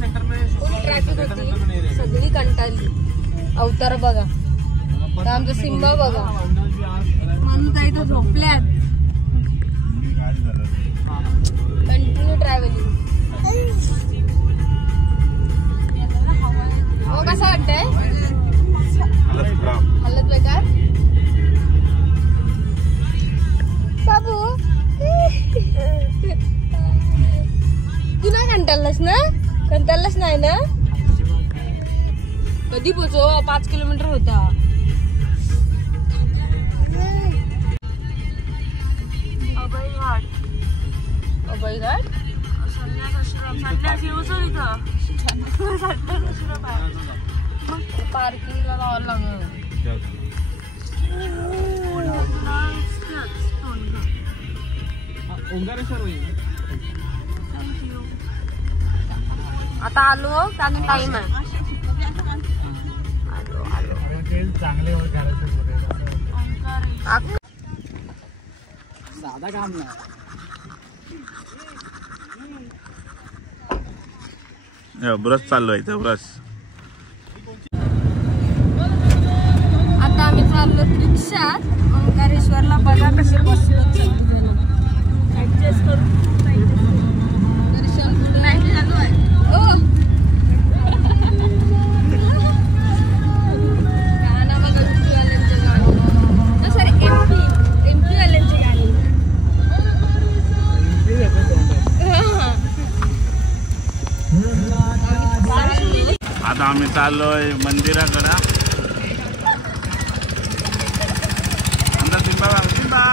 Traffic होती, सगळी कंटाळली. अवतार बघा, आमचा सिम्बा बघा, म्हणून काही तर झोपल्यात. Continue travelling. हो, कसं वाटतंय? हालत बेकार. बाबू तू नाही कंटाळलास ना? कंटाळलास नाही ना? कधी पोचो? 5 किलोमीटर होता. अभयघाट पार्किंगला लावायला लागलं. आता आलो, त्याने टाइम आहे. चांगले साधा काम नाही. ब्रश चालू आहे, ब्रश. आता आम्ही चाललो रिक्षात ओंकारेश्वरला. बघा कसे बसलो ऍडजस्ट करून. दर्शन चालू आहे. गाणं बघा, एमपी वाल्यांचे गाणी. सॉरी, एमपी वाल्यांची गाणी. आता आम्ही चाललोय मंदिराकडे. आमचा सिम्बा सिम्बा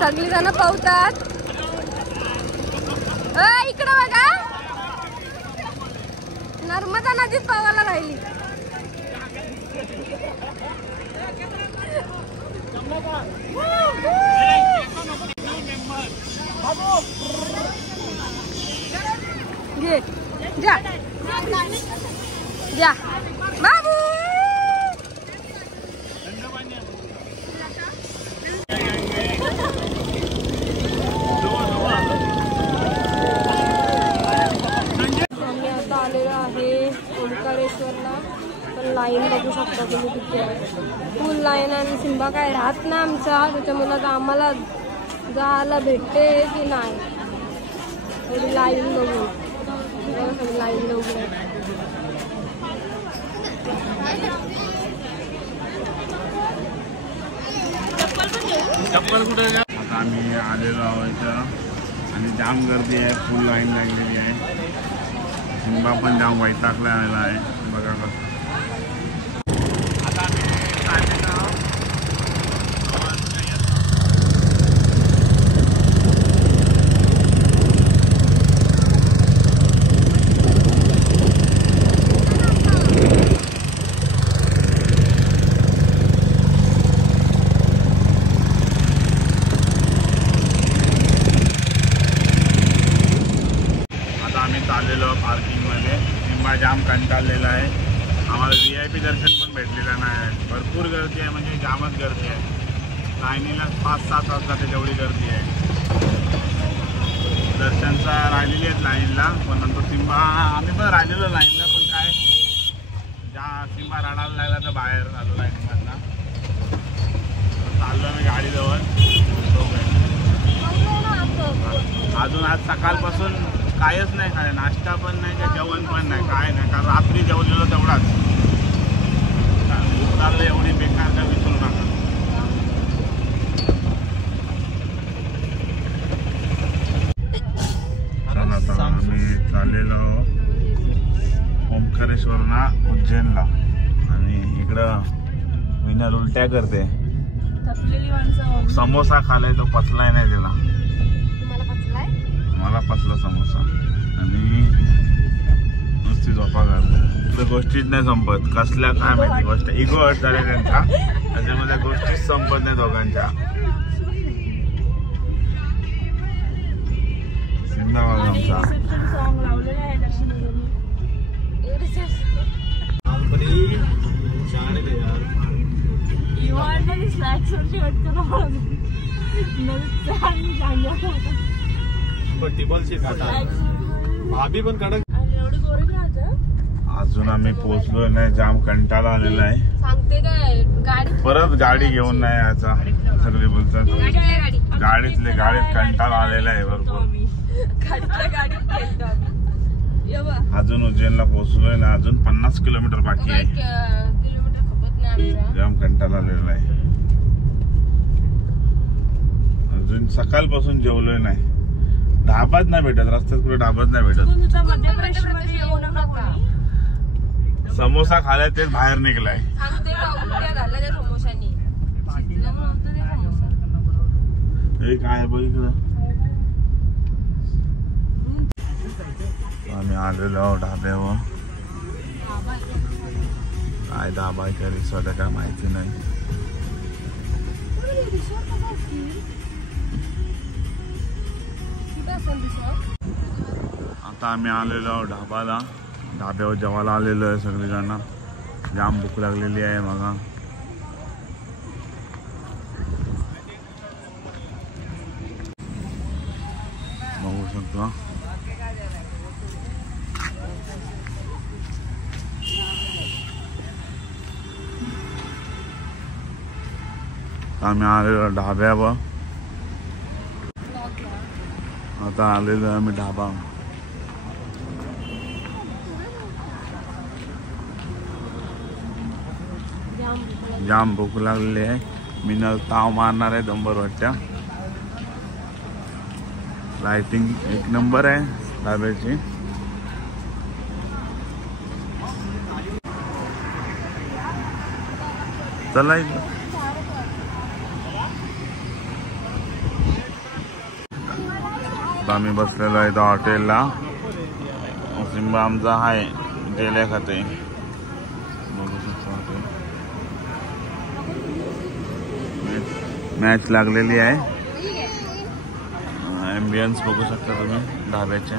सगळी जण पावतात. इकडं बघा, नर्मदा नदीत पावायला राहिली. घे जा जा बाबू. ओंकारेश्वरला पण लाईन बघू शकता तुम्ही किती आहे. फुल लाईन. आणि सिम्बा काय राहत ना आमचा, त्याच्यामुळे आता आम्हाला जायला भेटते की नाही. एवढी लाईन बघू, लाईन बघू. चप्पल कुठे? आता आम्ही आलेलो आहोत आणि जाम गर्दी आहे, फुल लाईन लागलेली आहे. सिम्बा पण जाम वैतागला आहे. बघा कसं. आता आम्ही चाललेलो आहोत. पार्किंगमध्ये. सिम्बा जाम कंटाळलेला आहे. आम्हाला VIP दर्शन पण भेटलेलं नाही आहे. भरपूर गर्दी आहे, म्हणजे जामच गर्दी आहे. लाईनीला 5-7 तास जाते तेवढी गर्दी आहे. दर्शनचा राहिलेली आहेत लाईनला, पण नंतर सिम्बा आम्ही पण राहिलेलो लाईनला. पण काय सिम्बा रडायला लागला तर बाहेर आलो लाईनमधला. चाललो मी गाडीजवळ. अजून आज सकाळपासून कायच नाही खाय, नाश्ता पण नाही का जेवण पण नाही, काय नाही. कारण रात्री जेवलेलो तेवढाच. चाललं एवढी बेकार का विचारू नका. आता आम्ही चाललेलो ओंकारेश्वरला, उज्जैनला. इकडं विनर उलट्या करते. थकलेली माणसं. समोसा खालाय तो पचलाय नाही त्याला. तुम्हाला पचलाय? मला पचला समोसा आणि नुसती झोपा करते. इकडे गोष्टीच नाही संपत. कसल्या काय माहिती गोष्ट. इगो हर्ट झाले त्यांचा. त्याच्यामध्ये गोष्टीच संपत नाही दोघांच्या. जिंदाबाद आमचा. सॉन्ग लावलेलं आहे भाभी पण कडक. अजून आम्ही पोहोचलो नाही. जाम कंटाळा आलेला आहे. सांगते काय गाडी परत गाडी घेऊन नाही याचा. सगळे बोलतात गाडीत कंटाळा आलेला आहे भरपूर. अजून उज्जैनला पोहोचलोय ना. अजून 50 किलोमीटर बाकी आहे. किलोमीटर खपत नाही आमचा. जाम कंटाळा आलेला आहे. अजून सकाळपासून जेवलोय नाही. ढाबाच नाही भेटत. रस्त्यात कुठे ढाबाच नाही भेटत. मध्य प्रदेशमध्ये येऊ नका. समोसा खायला तेच बाहेर निघलाय. सांगते का उलट्या झाल्या त्या समोशानी. शिजलं पण होतं ते समोसा. हे काय बघ इकडं. आम्ही आलेलो आहोत ढाब्यावर. काय ढाबा आहे रिसॉर्ट आहे काय माहिती नाही. आता आम्ही आलेलो आहोत ढाबाला. ढाब्यावर जेवायला आलेलो आहे सगळेजण. जाम भूक लागलेली आहे बघा. बघू शकतो. आम्ही आलेलो ढाब्यावर. आता आलेलो आहे आम्ही ढाबा. जाम भूक लागलेली आहे. मी न ताव मारणार आहे 2 वाटत्या. लाइटिंग एक नंबर आहे ढाब्याची. चला इकडं. आम्ही बसलेलो आहे इथं हॉटेलला. सिम्बा आमचा आहे जेल्या खाते. बघू शकतो मॅच लागलेली आहे. ॲम्बियन्स बघू शकता तुम्ही ढाब्याचे.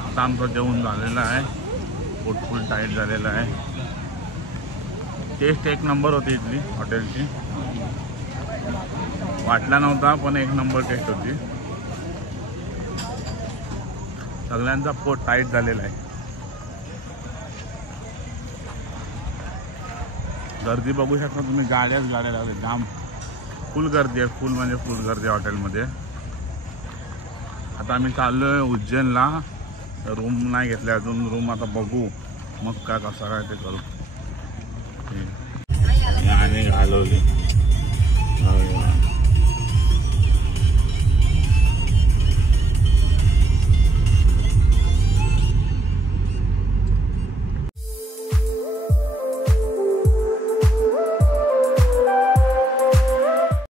आता आमचं जेवण झालेलं आहे. पोट फुल टाईट झालेलं आहे. टेस्ट एक नंबर होती इथली हॉटेलची. वाटला नव्हता पण एक नंबर टेस्ट होती. सगळ्यांचा पोट टाईट झालेला आहे. गर्दी बघू शकता तुम्ही. गाड्याच गाड्या लागले. जाम फुल गर्दी आहे. फुल म्हणजे फुल गर्दी हॉटेलमध्ये. आता आम्ही चाललो आहे उज्जैनला. रूम नाही घेतले अजून. रूम आता बघू मग काय कसं काय ते करू. आणि घालवली.